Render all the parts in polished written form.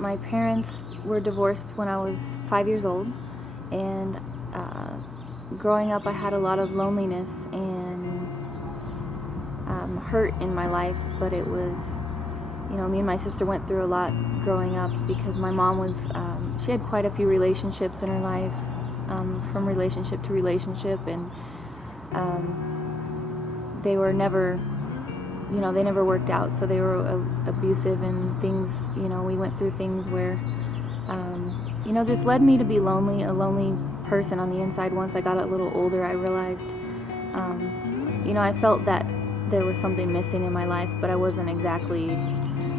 My parents were divorced when I was 5 years old, and growing up I had a lot of loneliness and hurt in my life, but it was, me and my sister went through a lot growing up because my mom was, she had quite a few relationships in her life, from relationship to relationship, and they were never, they never worked out, so they were abusive and things, we went through things where, just led me to be lonely, a lonely person on the inside. Once I got a little older, I realized, I felt that there was something missing in my life, but I wasn't exactly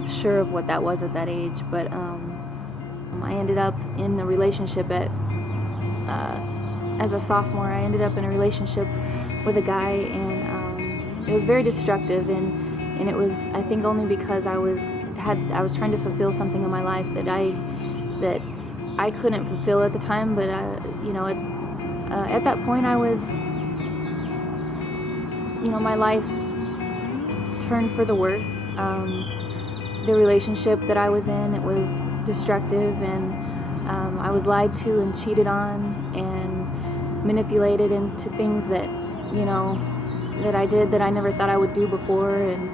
sure of what that was at that age. But I ended up in a relationship as a sophomore. I ended up in a relationship with a guy, and it was very destructive, and it was, I think, only because I was trying to fulfill something in my life that I couldn't fulfill at the time. But at that point I was, my life turned for the worse. The relationship that I was in, it was destructive, and I was lied to and cheated on and manipulated into things that that I did that I never thought I would do before, and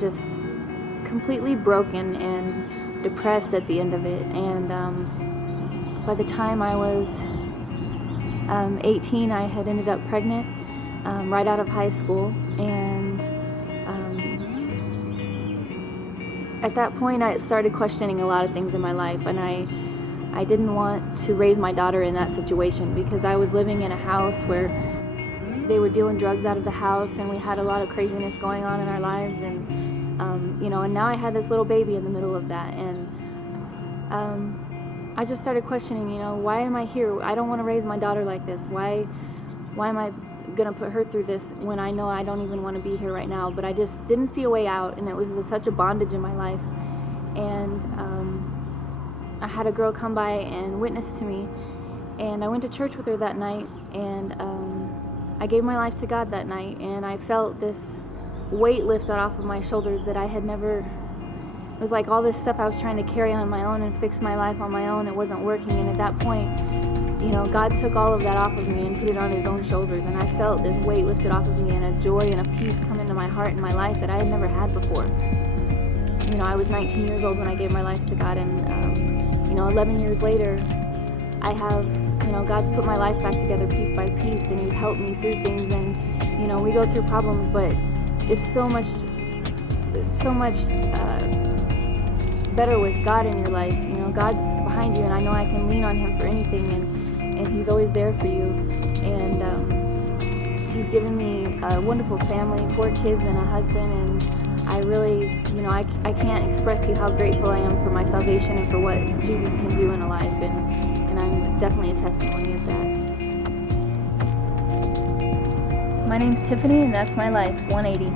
just completely broken and depressed at the end of it. And by the time I was 18, I had ended up pregnant right out of high school, and at that point I started questioning a lot of things in my life, and I didn't want to raise my daughter in that situation because I was living in a house where they were dealing drugs out of the house, and we had a lot of craziness going on in our lives, and and now I had this little baby in the middle of that, and I just started questioning, why am I here? I don't want to raise my daughter like this. Why am I gonna put her through this when I know I don't even want to be here right now? But I just didn't see a way out, and it was such a bondage in my life. And I had a girl come by and witness to me, and I went to church with her that night, and I gave my life to God that night, and I felt this weight lifted off of my shoulders that I had never. It was like all this stuff I was trying to carry on my own and fix my life on my own, it wasn't working. And at that point, God took all of that off of me and put it on his own shoulders, and I felt this weight lifted off of me, and a joy and a peace come into my heart and my life that I had never had before. I was 19 years old when I gave my life to God, and 11 years later, I have, God's put my life back together piece by piece, and he's helped me through things, and we go through problems, but it's so much better with God in your life. God's behind you, and I know I can lean on him for anything, and he's always there for you. And he's given me a wonderful family, 4 kids and a husband, and I really, I can't express to you how grateful I am for my salvation and for what Jesus can do in a life, and I'm definitely a testimony of that. My name's Tiffany, and that's my life, 180.